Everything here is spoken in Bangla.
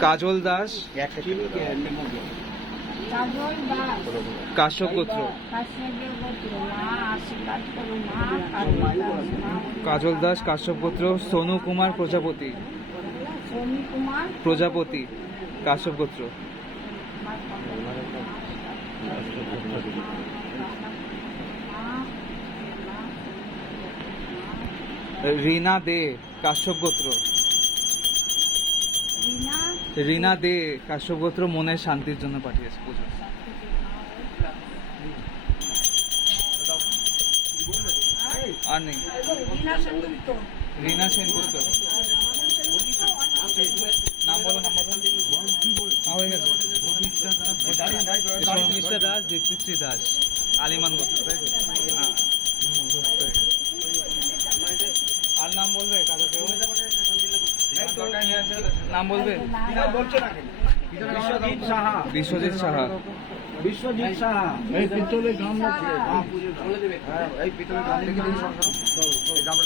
কাজল দাস। কাশ্যপ গোত্র। কাজল দাস, কাশ্যপ গোত্র, সোনু কুমার প্রজাপতি। প্রজাপতি, কাশ্যপ গোত্র। রিনা দে। কাশ্যপ গোত্র। রিনা? রিনা দে কাশ্যপ গোত্র মনের শান্তির জন্য পাঠিয়েছে পুজো আর নেই। রিনা সেনগুপ্ত। নাম বলো নাম বলো। হ্যাঁ, হয়ে গেছে। শর্মিষ্ঠা দাস দীপ্তিশ্রী দাস আলিমান গোত্র। নাম বলবে? বিশ্বজিৎ সাহা। বিশ্বজিৎ সাহা। বিশ্বজিৎ সাহা। এই পিতলের গাম সাহা। হ্যাঁ এই পিতলের গাম